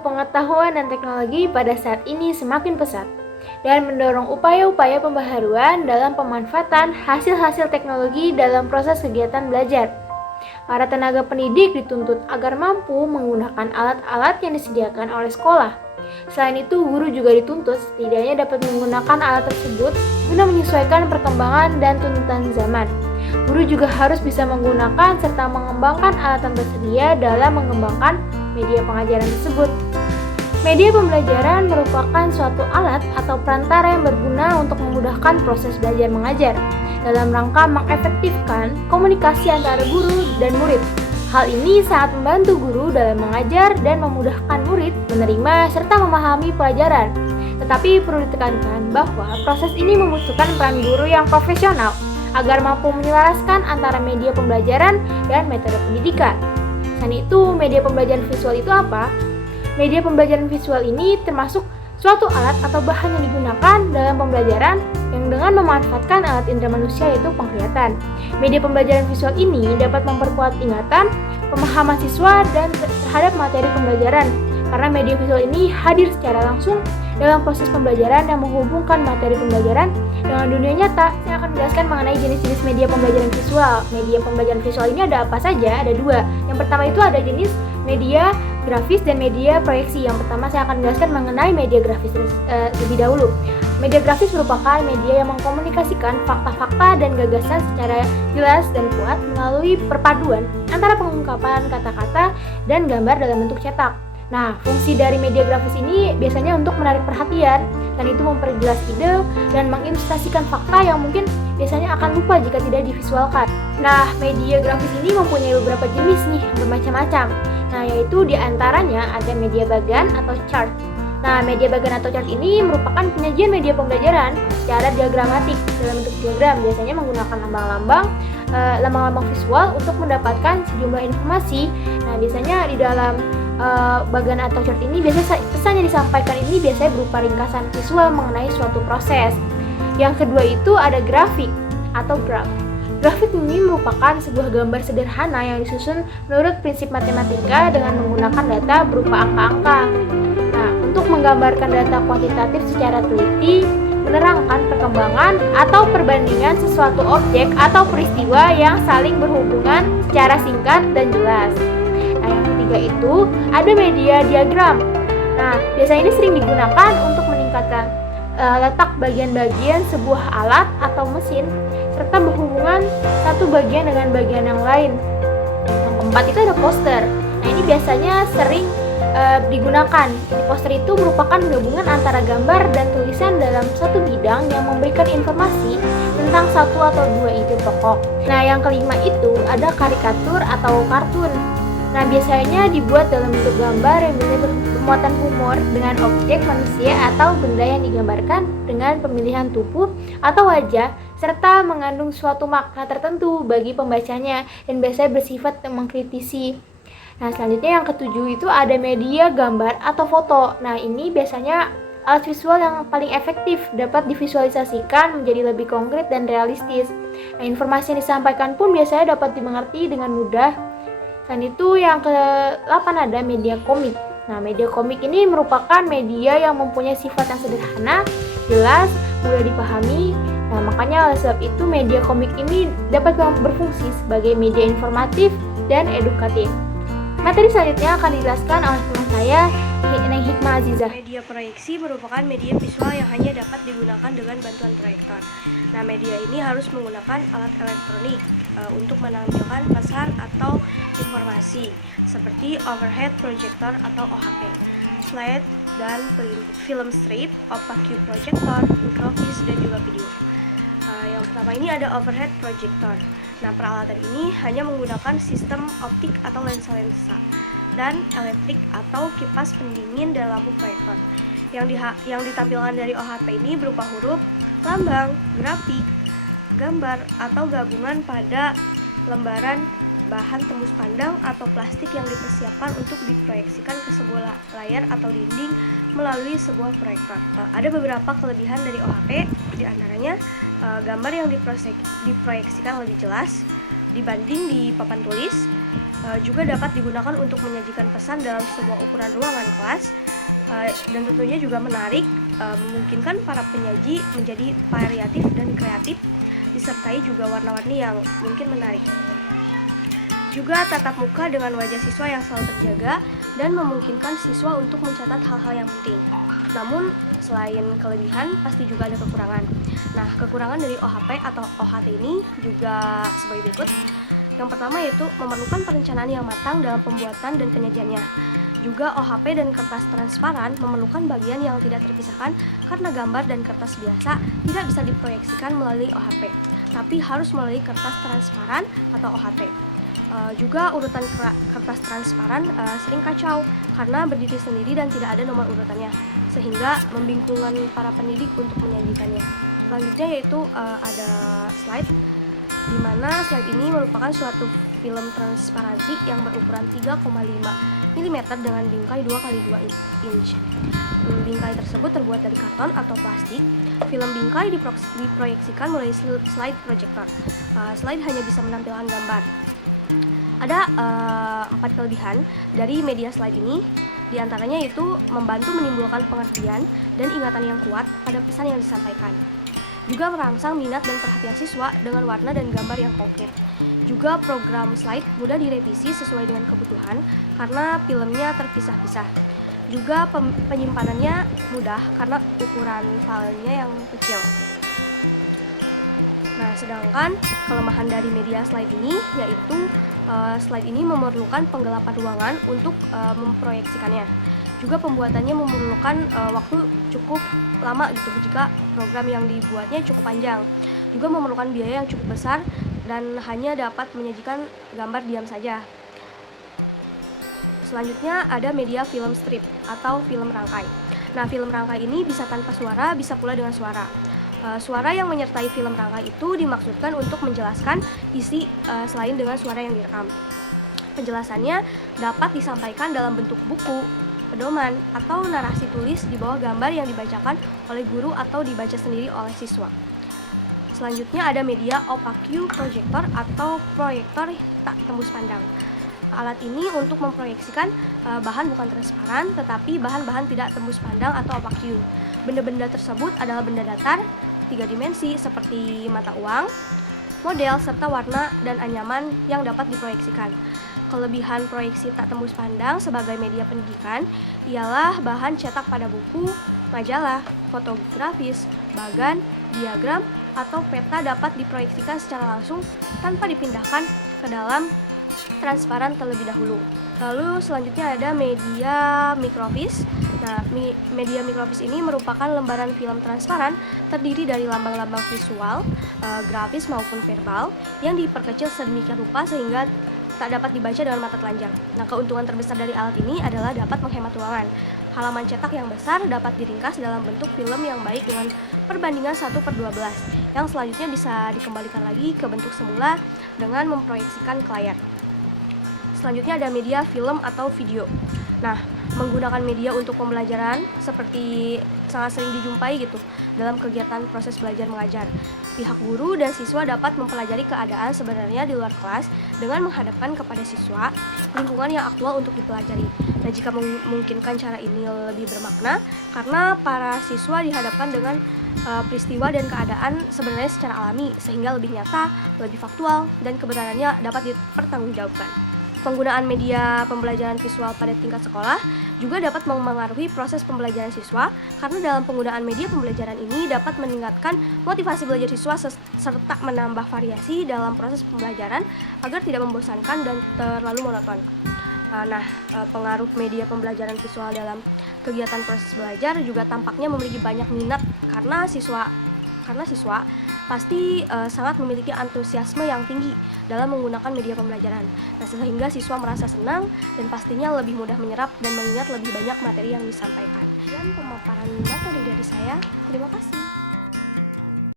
pengetahuan dan teknologi pada saat ini semakin pesat dan mendorong upaya-upaya pembaharuan dalam pemanfaatan hasil-hasil teknologi dalam proses kegiatan belajar. Para tenaga pendidik dituntut agar mampu menggunakan alat-alat yang disediakan oleh sekolah. Selain itu, guru juga dituntut setidaknya dapat menggunakan alat tersebut guna menyesuaikan perkembangan dan tuntutan zaman. Guru juga harus bisa menggunakan serta mengembangkan alat yang tersedia dalam mengembangkan media pengajaran tersebut. Media pembelajaran merupakan suatu alat atau perantara yang berguna untuk memudahkan proses belajar mengajar dalam rangka mengefektifkan komunikasi antara guru dan murid. Hal ini sangat membantu guru dalam mengajar dan memudahkan murid menerima serta memahami pelajaran. Tetapi perlu ditekankan bahwa proses ini membutuhkan peran guru yang profesional agar mampu menyelaraskan antara media pembelajaran dan metode pendidikan. Selain itu, media pembelajaran visual itu apa? Media pembelajaran visual ini termasuk suatu alat atau bahan yang digunakan dalam pembelajaran yang dengan memanfaatkan alat indera manusia yaitu penglihatan. Media pembelajaran visual ini dapat memperkuat ingatan, pemahaman siswa dan terhadap materi pembelajaran karena media visual ini hadir secara langsung dalam proses pembelajaran yang menghubungkan materi pembelajaran dengan dunia nyata. Saya akan menjelaskan mengenai jenis-jenis media pembelajaran visual. Media pembelajaran visual ini ada apa saja? Ada dua. Yang pertama itu ada jenis media grafis dan media proyeksi. Yang pertama saya akan menjelaskan mengenai media grafis lebih dahulu. Media grafis merupakan media yang mengkomunikasikan fakta-fakta dan gagasan secara jelas dan kuat melalui perpaduan antara pengungkapan kata-kata dan gambar dalam bentuk cetak. Nah, fungsi dari media grafis ini biasanya untuk menarik perhatian dan itu memperjelas ide dan mengilustrasikan fakta yang mungkin biasanya akan lupa jika tidak divisualkan. Nah, media grafis ini mempunyai beberapa jenis nih, bermacam-macam. Nah, yaitu diantaranya ada media bagan atau chart. Nah, media bagan atau chart ini merupakan penyajian media pembelajaran secara diagramatik dalam bentuk diagram, biasanya menggunakan lambang-lambang visual untuk mendapatkan sejumlah informasi. Nah, biasanya di dalam bagan atau chart ini biasanya pesan yang disampaikan ini biasanya berupa ringkasan visual mengenai suatu proses. Yang kedua itu ada grafik atau graph. Grafik ini merupakan sebuah gambar sederhana yang disusun menurut prinsip matematika dengan menggunakan data berupa angka-angka. Nah, untuk menggambarkan data kuantitatif secara teliti, menerangkan perkembangan atau perbandingan sesuatu objek atau peristiwa yang saling berhubungan secara singkat dan jelas. Nah, yang ketiga itu ada media diagram. Nah, biasanya ini sering digunakan untuk meningkatkan letak bagian-bagian sebuah alat atau mesin serta berhubungan satu bagian dengan bagian yang lain. Yang keempat itu ada poster. Nah, ini biasanya sering digunakan. Jadi poster itu merupakan gabungan antara gambar dan tulisan dalam satu bidang yang memberikan informasi tentang satu atau dua ide pokok. Nah, yang kelima itu ada karikatur atau kartun. Nah, biasanya dibuat dalam bentuk gambar yang biasanya bermuatan humor dengan objek manusia atau benda yang digambarkan dengan pemilihan tubuh atau wajah serta mengandung suatu makna tertentu bagi pembacanya dan biasanya bersifat mengkritisi. Nah, selanjutnya yang ketujuh itu ada media gambar atau foto. Nah, ini biasanya alat visual yang paling efektif dapat divisualisasikan menjadi lebih konkret dan realistis. Nah, informasi yang disampaikan pun biasanya dapat dimengerti dengan mudah. Dan itu yang ke-8 ada media komik. Nah, media komik ini merupakan media yang mempunyai sifat yang sederhana, jelas, mudah dipahami. Nah, makanya oleh sebab itu media komik ini dapat berfungsi sebagai media informatif dan edukatif. Materi selanjutnya akan dijelaskan oleh teman saya, Neng Hikmah Azizah. Media proyeksi merupakan media visual yang hanya dapat digunakan dengan bantuan proyektor. Nah, media ini harus menggunakan alat elektronik untuk menampilkan pesan atau informasi seperti overhead projector atau OHP, slide dan film strip, opaque projector, microfiche dan juga video. Yang pertama ini ada overhead projector. Nah, peralatan ini hanya menggunakan sistem optik atau lensa-lensa dan elektrik atau kipas pendingin dan lampu proyektor. Yang ditampilkan dari OHP ini berupa huruf, lambang, grafik, gambar atau gabungan pada lembaran bahan tembus pandang atau plastik yang dipersiapkan untuk diproyeksikan ke sebuah layar atau dinding melalui sebuah proyektor. Ada beberapa kelebihan dari OHP, di antaranya gambar yang diproyeksikan lebih jelas dibanding di papan tulis, Juga dapat digunakan untuk menyajikan pesan dalam semua ukuran ruangan kelas, dan tentunya juga menarik, memungkinkan para penyaji menjadi variatif dan kreatif, disertai juga warna-warni yang mungkin menarik. Juga tatap muka dengan wajah siswa yang selalu terjaga dan memungkinkan siswa untuk mencatat hal-hal yang penting. Namun, selain kelebihan, pasti juga ada kekurangan. Nah, kekurangan dari OHP atau OHT ini juga sebagai berikut. Yang pertama yaitu memerlukan perencanaan yang matang dalam pembuatan dan penyajiannya. Juga OHP dan kertas transparan memerlukan bagian yang tidak terpisahkan karena gambar dan kertas biasa tidak bisa diproyeksikan melalui OHP, tapi harus melalui kertas transparan atau OHT. Juga urutan kertas transparan sering kacau karena berdiri sendiri dan tidak ada nomor urutannya, sehingga membingungkan para pendidik untuk menyajikannya. Selanjutnya yaitu ada slide, di mana slide ini merupakan suatu film transparansi yang berukuran 3,5 mm dengan bingkai 2x2 inch. Bingkai tersebut terbuat dari karton atau plastik. Film bingkai diproyeksikan melalui slide projector. Slide hanya bisa menampilkan gambar. Ada 4 kelebihan dari media slide ini. Di antaranya yaitu membantu menimbulkan pengertian dan ingatan yang kuat pada pesan yang disampaikan. Juga merangsang minat dan perhatian siswa dengan warna dan gambar yang konkret. Juga program slide mudah direvisi sesuai dengan kebutuhan karena filmnya terpisah-pisah. Juga penyimpanannya mudah karena ukuran filenya yang kecil. Nah, sedangkan kelemahan dari media slide ini yaitu slide ini memerlukan penggelapan ruangan untuk memproyeksikannya. Juga pembuatannya memerlukan waktu cukup lama gitu jika program yang dibuatnya cukup panjang. Juga memerlukan biaya yang cukup besar dan hanya dapat menyajikan gambar diam saja. Selanjutnya ada media film strip atau film rangkai. Nah, film rangkai ini bisa tanpa suara, bisa pula dengan suara. Suara yang menyertai film rangkai itu dimaksudkan untuk menjelaskan isi selain dengan suara yang direkam. Penjelasannya dapat disampaikan dalam bentuk buku, pedoman, atau narasi tulis di bawah gambar yang dibacakan oleh guru atau dibaca sendiri oleh siswa. Selanjutnya ada media opaque projector atau proyektor tak tembus pandang. Alat ini untuk memproyeksikan bahan bukan transparan, tetapi bahan-bahan tidak tembus pandang atau opaque. Benda-benda tersebut adalah benda datar, 3 dimensi seperti mata uang, model, serta warna dan anyaman yang dapat diproyeksikan. Kelebihan proyeksi tak tembus pandang sebagai media pendidikan ialah bahan cetak pada buku, majalah, fotografis, bagan, diagram, atau peta dapat diproyeksikan secara langsung tanpa dipindahkan ke dalam transparan terlebih dahulu. Lalu selanjutnya ada media mikrofis. Nah, media mikrofis ini merupakan lembaran film transparan terdiri dari lambang-lambang visual, grafis maupun verbal yang diperkecil sedemikian rupa sehingga tak dapat dibaca dengan mata telanjang. Nah, keuntungan terbesar dari alat ini adalah dapat menghemat ruangan. Halaman cetak yang besar dapat diringkas dalam bentuk film yang baik dengan perbandingan 1/12, yang selanjutnya bisa dikembalikan lagi ke bentuk semula dengan memproyeksikan ke layar. Selanjutnya ada media film atau video. Nah, menggunakan media untuk pembelajaran seperti sangat sering dijumpai gitu dalam kegiatan proses belajar mengajar. Pihak guru dan siswa dapat mempelajari keadaan sebenarnya di luar kelas dengan menghadapkan kepada siswa lingkungan yang aktual untuk dipelajari. Dan jika memungkinkan cara ini lebih bermakna karena para siswa dihadapkan dengan peristiwa dan keadaan sebenarnya secara alami sehingga lebih nyata, lebih faktual dan kebenarannya dapat dipertanggungjawabkan. Penggunaan media pembelajaran visual pada tingkat sekolah juga dapat memengaruhi proses pembelajaran siswa karena dalam penggunaan media pembelajaran ini dapat meningkatkan motivasi belajar siswa serta menambah variasi dalam proses pembelajaran agar tidak membosankan dan terlalu monoton. Nah, pengaruh media pembelajaran visual dalam kegiatan proses belajar juga tampaknya memiliki banyak minat karena siswa pasti sangat memiliki antusiasme yang tinggi dalam menggunakan media pembelajaran. Nah, sehingga siswa merasa senang dan pastinya lebih mudah menyerap dan mengingat lebih banyak materi yang disampaikan. Dan pemaparan materi dari saya, terima kasih.